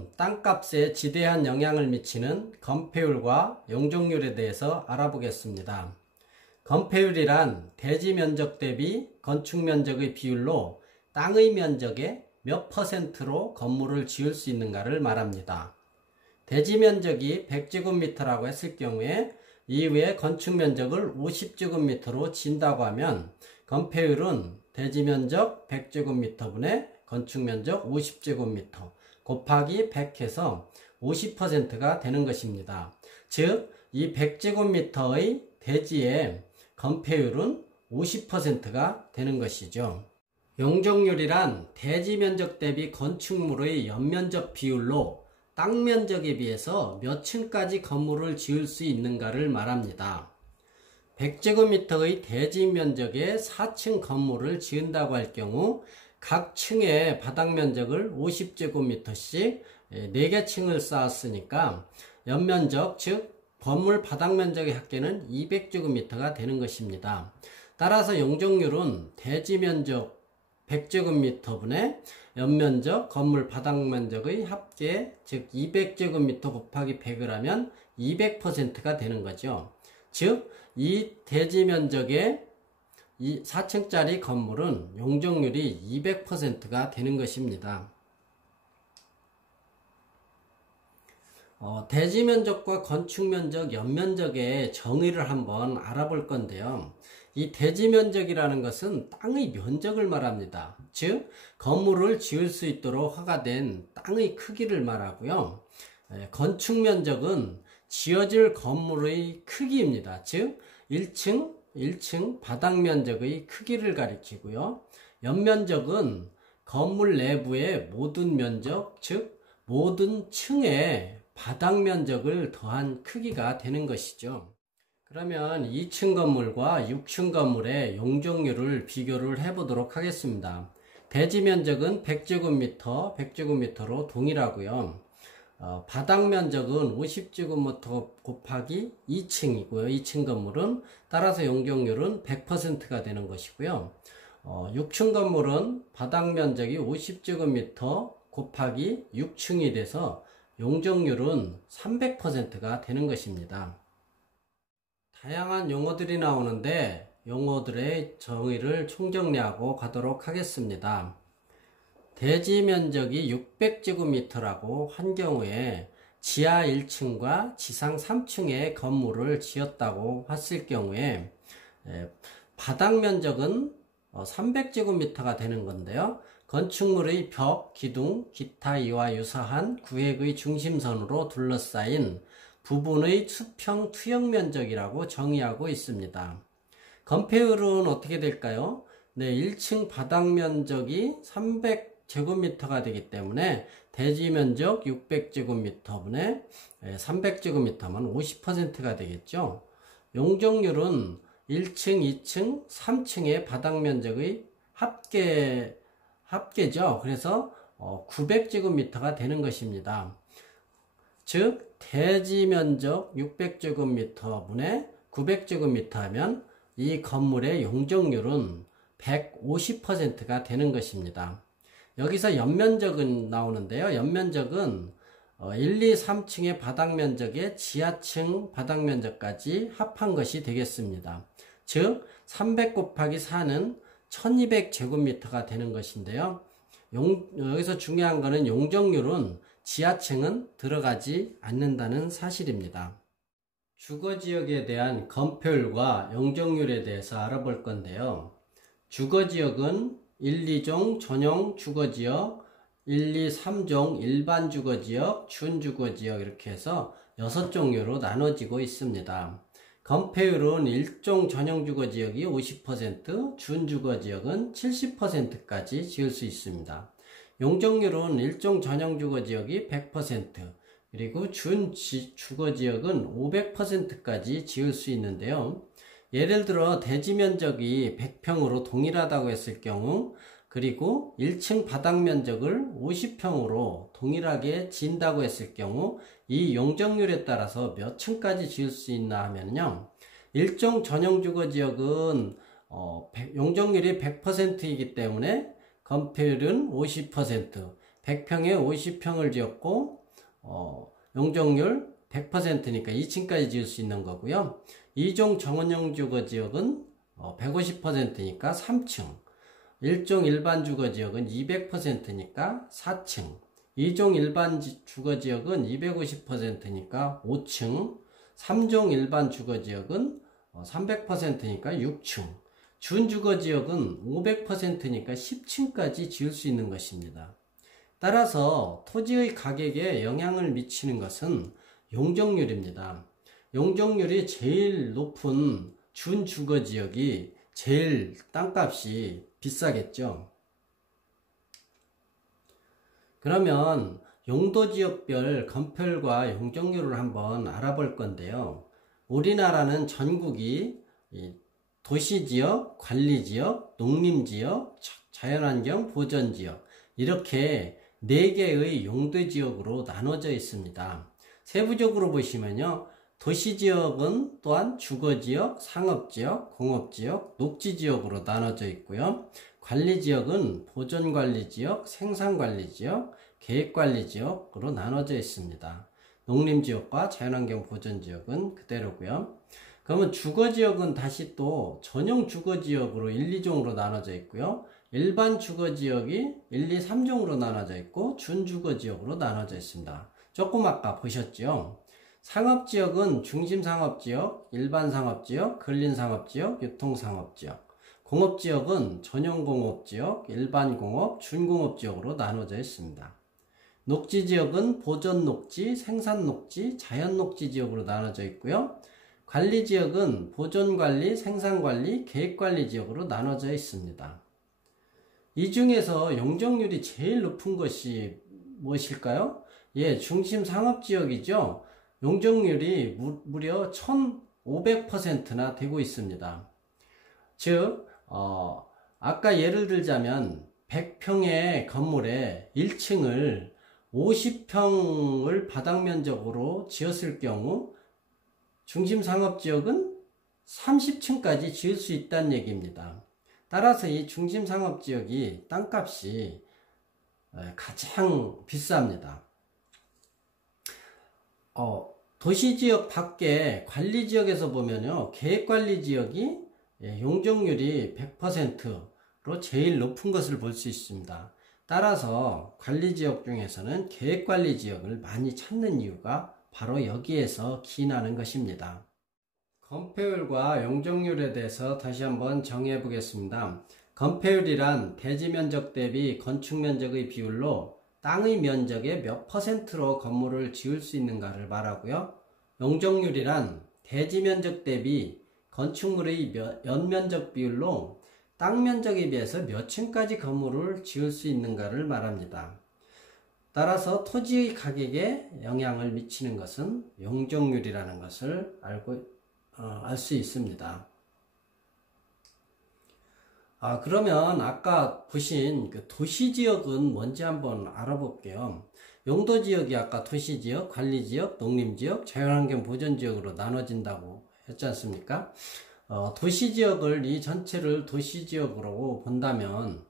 오늘은 땅값에 지대한 영향을 미치는 건폐율과 용적률에 대해서 알아보겠습니다. 건폐율이란 대지 면적 대비 건축 면적의 비율로 땅의 면적의 몇 %로 건물을 지을 수 있는가를 말합니다. 대지 면적이 100제곱미터라고 했을 경우에 이후에 건축 면적을 50제곱미터로 진다고 하면 건폐율은 대지 면적 100제곱미터분의 건축 면적 50제곱미터 곱하기 100 해서 50%가 되는 것입니다. 즉, 이 100제곱미터의 대지의 건폐율은 50%가 되는 것이죠. 용적률이란 대지 면적 대비 건축물의 연면적 비율로 땅 면적에 비해서 몇 층까지 건물을 지을 수 있는가를 말합니다. 100제곱미터의 대지 면적에 4층 건물을 지은다고 할 경우 각 층의 바닥 면적을 50제곱미터씩 4개 층을 쌓았으니까 연면적, 즉 건물 바닥 면적의 합계는 200제곱미터가 되는 것입니다. 따라서 용적률은 대지 면적 100제곱미터분의 연면적 건물 바닥 면적의 합계, 즉 200제곱미터 곱하기 100을 하면 200%가 되는 거죠. 즉, 이 대지 면적의 이 4층짜리 건물은 용적률이 200%가 되는 것입니다. 대지 면적과 건축 면적, 연면적의 정의를 한번 알아볼 건데요. 이 대지 면적이라는 것은 땅의 면적을 말합니다. 즉, 건물을 지을 수 있도록 허가된 땅의 크기를 말하고요. 건축 면적은 지어질 건물의 크기입니다. 즉, 1층 바닥 면적의 크기를 가리키고요. 연면적은 건물 내부의 모든 면적, 즉 모든 층의 바닥 면적을 더한 크기가 되는 것이죠. 그러면 2층 건물과 6층 건물의 용적률을 비교를 해보도록 하겠습니다. 대지 면적은 100제곱미터로 동일하고요. 바닥 면적은 50제곱미터 곱하기 2층이고요. 2층 건물은 따라서 용적률은 100%가 되는 것이고요. 6층 건물은 바닥 면적이 50제곱미터 곱하기 6층이 돼서 용적률은 300%가 되는 것입니다. 다양한 용어들이 나오는데 용어들의 정의를 총정리하고 가도록 하겠습니다. 대지 면적이 600제곱미터라고 한 경우에 지하 1층과 지상 3층의 건물을 지었다고 했을 경우에 바닥 면적은 300제곱미터가 되는 건데요. 건축물의 벽, 기둥, 기타 이와 유사한 구획의 중심선으로 둘러싸인 부분의 수평 투영 면적이라고 정의하고 있습니다. 건폐율은 어떻게 될까요? 1층 바닥 면적이 300제곱미터가 되기 때문에 대지 면적 600제곱미터분의 300제곱미터면 50%가 되겠죠. 용적률은 1층, 2층, 3층의 바닥 면적의 합계죠. 그래서 900제곱미터가 되는 것입니다. 즉, 대지 면적 600제곱미터분의 900제곱미터 하면 이 건물의 용적률은 150%가 되는 것입니다. 여기서 연면적은 나오는데요. 연면적은 1, 2, 3층의 바닥 면적에 지하층 바닥 면적까지 합한 것이 되겠습니다. 즉, 300 곱하기 4는 1200제곱미터가 되는 것인데요. 여기서 중요한 것은 용적률은 지하층은 들어가지 않는다는 사실입니다. 주거지역에 대한 건폐율과 용적률에 대해서 알아볼 건데요. 주거지역은 1, 2종 전용 주거지역, 1, 2, 3종 일반 주거지역, 준주거지역 이렇게 해서 6종류로 나눠지고 있습니다. 건폐율은 1종 전용 주거지역이 50%, 준주거지역은 70%까지 지을 수 있습니다. 용적률은 1종 전용 주거지역이 100%, 그리고 준주거지역은 500%까지 지을 수 있는데요. 예를 들어 대지 면적이 100평으로 동일하다고 했을 경우, 그리고 1층 바닥 면적을 50평으로 동일하게 지은다고 했을 경우 이 용적률에 따라서 몇 층까지 지을 수 있나 하면요. 1종 전용 주거지역은 용적률이 100%이기 때문에 건폐율은 50%, 100평에 50평을 지었고 용적률 100%니까 2층까지 지을 수 있는 거고요. 2종 정원용 주거지역은 150%니까 3층, 1종 일반 주거지역은 200%니까 4층, 2종 일반 주거지역은 250%니까 5층, 3종 일반 주거지역은 300%니까 6층, 준주거지역은 500%니까 10층까지 지을 수 있는 것입니다. 따라서 토지의 가격에 영향을 미치는 것은 용적률입니다. 용적률이 제일 높은 준주거지역이 제일 땅값이 비싸겠죠. 그러면 용도지역별 건폐율과 용적률을 한번 알아볼 건데요. 우리나라는 전국이 도시지역, 관리지역, 농림지역, 자연환경 보전지역 이렇게 4개의 용도지역으로 나눠져 있습니다. 세부적으로 보시면요. 도시지역은 또한 주거지역, 상업지역, 공업지역, 녹지지역으로 나눠져 있고요. 관리지역은 보존관리지역, 생산관리지역, 계획관리지역으로 나눠져 있습니다. 농림지역과 자연환경 보전지역은 그대로고요. 그러면 주거지역은 다시 또 전용 주거지역으로 1, 2종으로 나눠져 있고요. 일반 주거지역이 1, 2, 3종으로 나눠져 있고 준주거지역으로 나눠져 있습니다. 조금 아까 보셨죠? 상업지역은 중심상업지역, 일반상업지역, 근린상업지역, 유통상업지역. 공업지역은 전용공업지역, 일반공업, 준공업지역으로 나눠져 있습니다. 녹지지역은 보존녹지, 생산녹지, 자연녹지지역으로 나눠져 있고요. 관리지역은 보존관리, 생산관리, 계획관리지역으로 나눠져 있습니다. 이 중에서 용적률이 제일 높은 것이 무엇일까요? 예, 중심상업지역이죠. 용적률이 무려 1500%나 되고 있습니다. 즉 아까 예를 들자면 100평의 건물에 1층을 50평을 바닥면적으로 지었을 경우 중심상업지역은 30층까지 지을 수 있다는 얘기입니다. 따라서 이 중심상업지역이 땅값이 가장 비쌉니다. 도시지역 밖에 관리지역에서 보면요, 계획관리지역이 용적률이 100%로 제일 높은 것을 볼 수 있습니다. 따라서 관리지역 중에서는 계획관리지역을 많이 찾는 이유가 바로 여기에서 기인하는 것입니다. 건폐율과 용적률에 대해서 다시 한번 정의해 보겠습니다. 건폐율이란 대지면적 대비 건축면적의 비율로 땅의 면적의 몇 %로 건물을 지을 수 있는가를 말하고요. 용적률이란 대지면적 대비 건축물의 연면적 비율로 땅 면적에 비해서 몇 층까지 건물을 지을 수 있는가를 말합니다. 따라서 토지의 가격에 영향을 미치는 것은 용적률이라는 것을 알 수 있습니다. 그러면 아까 보신 그 도시지역은 뭔지 한번 알아볼게요. 용도지역이 아까 도시지역, 관리지역, 농림지역, 자연환경 보전지역으로 나눠진다고 했지 않습니까? 도시지역을 이 전체를 도시지역으로 본다면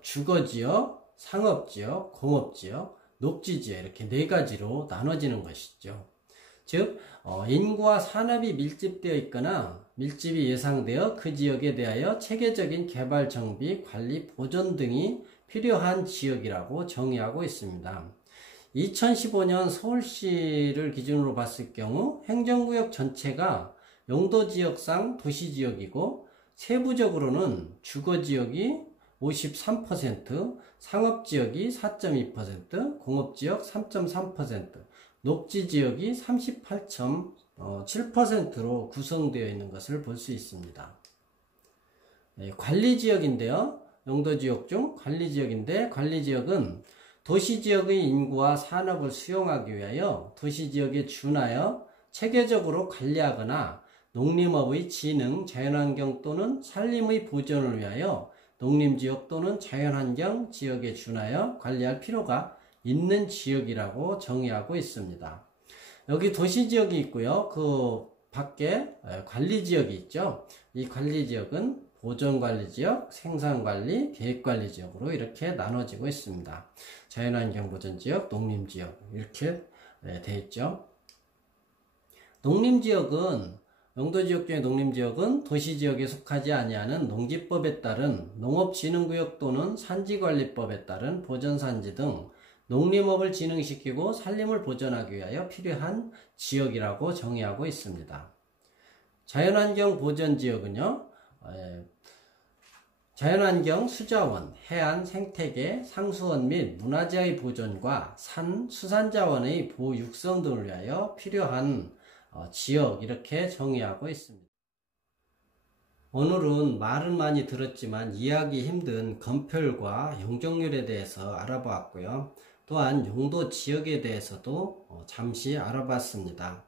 주거지역, 상업지역, 공업지역, 녹지지역 이렇게 4가지로 나눠지는 것이죠. 즉 인구와 산업이 밀집되어 있거나 밀집이 예상되어 그 지역에 대하여 체계적인 개발, 정비, 관리, 보존 등이 필요한 지역이라고 정의하고 있습니다. 2015년 서울시를 기준으로 봤을 경우 행정구역 전체가 용도지역상 도시지역이고 세부적으로는 주거지역이 53%, 상업지역이 4.2%, 공업지역 3.3%, 녹지지역이 38.7%로 구성되어 있는 것을 볼 수 있습니다. 관리지역인데요. 용도지역 중 관리지역인데 관리지역은 도시지역의 인구와 산업을 수용하기 위하여 도시지역에 준하여 체계적으로 관리하거나 농림업의 진흥, 자연환경 또는 산림의 보존을 위하여 농림지역 또는 자연환경 지역에 준하여 관리할 필요가 있는 지역이라고 정의하고 있습니다. 여기 도시지역이 있고요. 그 밖에 관리지역이 있죠. 이 관리지역은 보존관리지역, 생산관리, 계획관리지역으로 이렇게 나눠지고 있습니다. 자연환경보전지역, 농림지역 이렇게 되어 있죠. 농림지역은 영도지역 중에 농림지역은 도시지역에 속하지 아니하는 농지법에 따른 농업진흥구역 또는 산지관리법에 따른 보전산지 등 농림업을 진흥시키고 산림을 보존하기 위하여 필요한 지역이라고 정의하고 있습니다. 자연환경 보전지역은요, 자연환경 수자원, 해안 생태계, 상수원 및 문화재의 보존과 산, 수산자원의 보호 육성 등을 위하여 필요한 지역 이렇게 정의하고 있습니다. 오늘은 말은 많이 들었지만 이해하기 힘든 건폐율과 용적률에 대해서 알아보았고요. 또한 용도 지역에 대해서도 잠시 알아봤습니다.